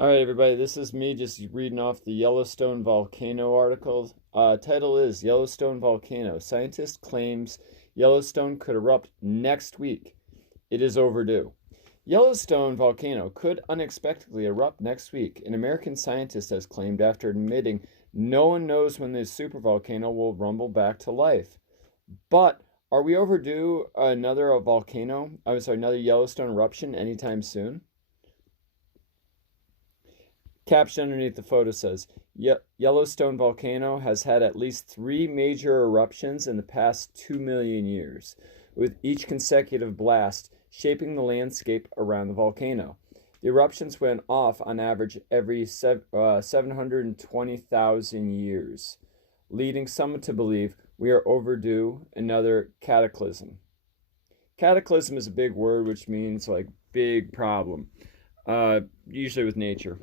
All right, everybody, this is me just reading off the Yellowstone volcano article. Title is Yellowstone Volcano. Scientist claims Yellowstone could erupt next week. It is overdue. Yellowstone volcano could unexpectedly erupt next week, an American scientist has claimed after admitting no one knows when the supervolcano will rumble back to life. But are we overdue another another Yellowstone eruption anytime soon? Caption underneath the photo says, Yellowstone volcano has had at least 3 major eruptions in the past 2 million years, with each consecutive blast shaping the landscape around the volcano. The eruptions went off on average every 720,000 years, leading some to believe we are overdue another cataclysm. Cataclysm is a big word which means like big problem, usually with nature.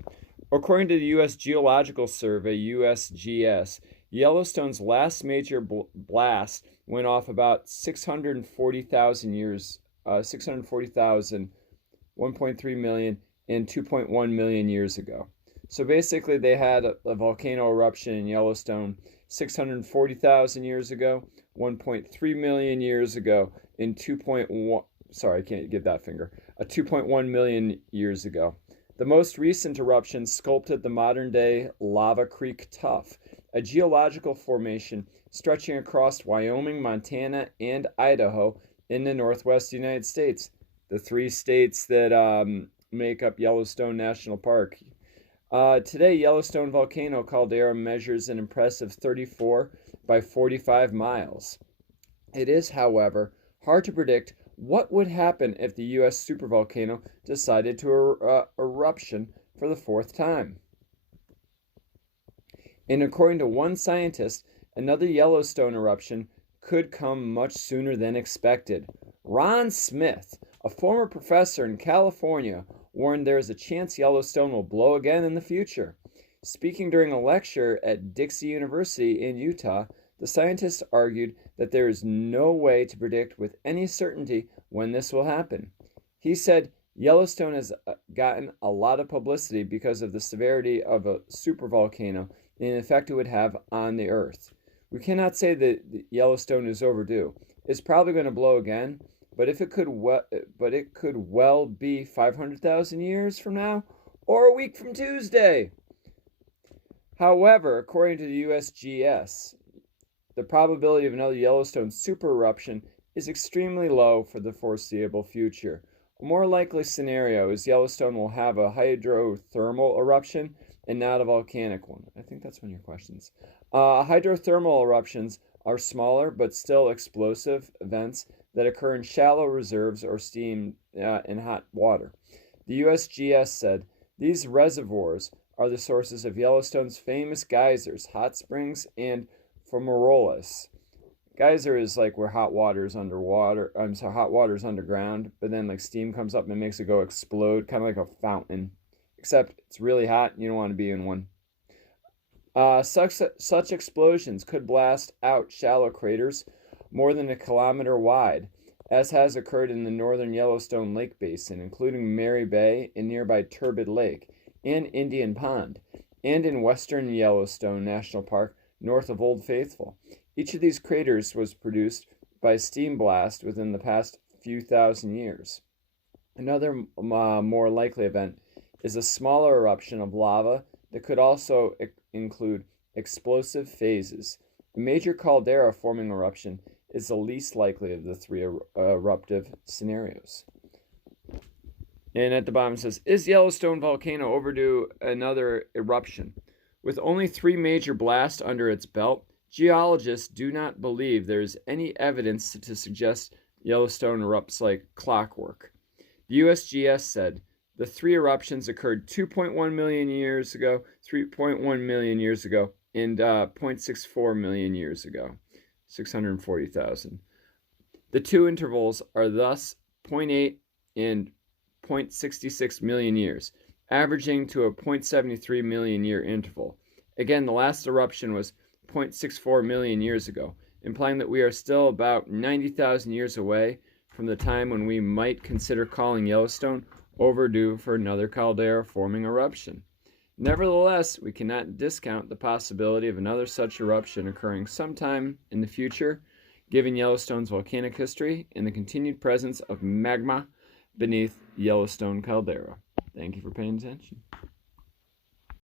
According to the U.S. Geological Survey, USGS, Yellowstone's last major blast went off about 640,000 years, 640,000, 1.3 million, and 2.1 million years ago. So basically, they had a volcano eruption in Yellowstone 640,000 years ago, 1.3 million years ago, and 2.1, sorry, I can't get that finger, 2.1 million years ago. The most recent eruption sculpted the modern-day Lava Creek Tuff, a geological formation stretching across Wyoming, Montana, and Idaho in the northwest United States, the 3 states that make up Yellowstone National Park. Today, Yellowstone volcano caldera measures an impressive 34 by 45 miles. It is, however, hard to predict what would happen if the U.S. supervolcano decided to eruption for the 4th time. And according to one scientist, another Yellowstone eruption could come much sooner than expected. Ron Smith, a former professor in California, warned there is a chance Yellowstone will blow again in the future. Speaking during a lecture at Dixie University in Utah, the scientist argued that there is no way to predict with any certainty when this will happen. He said Yellowstone has gotten a lot of publicity because of the severity of a supervolcano and the effect it would have on the Earth. We cannot say that Yellowstone is overdue. It's probably going to blow again, but it could well be 500,000 years from now or a week from Tuesday. However, according to the USGS, the probability of another Yellowstone super eruption is extremely low for the foreseeable future. A more likely scenario is Yellowstone will have a hydrothermal eruption and not a volcanic one. I think that's one of your questions. Hydrothermal eruptions are smaller but still explosive events that occur in shallow reserves or steam in hot water. The USGS said these reservoirs are the sources of Yellowstone's famous geysers, hot springs, and fumaroles. Geyser is like where hot water is underwater. Hot water is underground, but then like steam comes up and it makes it go explode, kind of like a fountain. Except it's really hot and you don't want to be in one. Such explosions could blast out shallow craters more than a kilometer wide, as has occurred in the northern Yellowstone Lake Basin, including Mary Bay and nearby Turbid Lake and Indian Pond, and in western Yellowstone National Park north of Old Faithful. Each of these craters was produced by a steam blast within the past few thousand years. Another more likely event is a smaller eruption of lava that could also include explosive phases. A major caldera forming eruption is the least likely of the 3 eruptive scenarios. And at the bottom it says, is Yellowstone volcano overdue another eruption? With only 3 major blasts under its belt, geologists do not believe there is any evidence to suggest Yellowstone erupts like clockwork. The USGS said the 3 eruptions occurred 2.1 million years ago, 3.1 million years ago, and 0.64 million years ago, 640,000. The 2 intervals are thus 0.8 and 0.66 million years, averaging to a 0.73 million year interval. Again, the last eruption was 0.64 million years ago, implying that we are still about 90,000 years away from the time when we might consider calling Yellowstone overdue for another caldera forming eruption. Nevertheless, we cannot discount the possibility of another such eruption occurring sometime in the future, given Yellowstone's volcanic history and the continued presence of magma beneath Yellowstone caldera. Thank you for paying attention.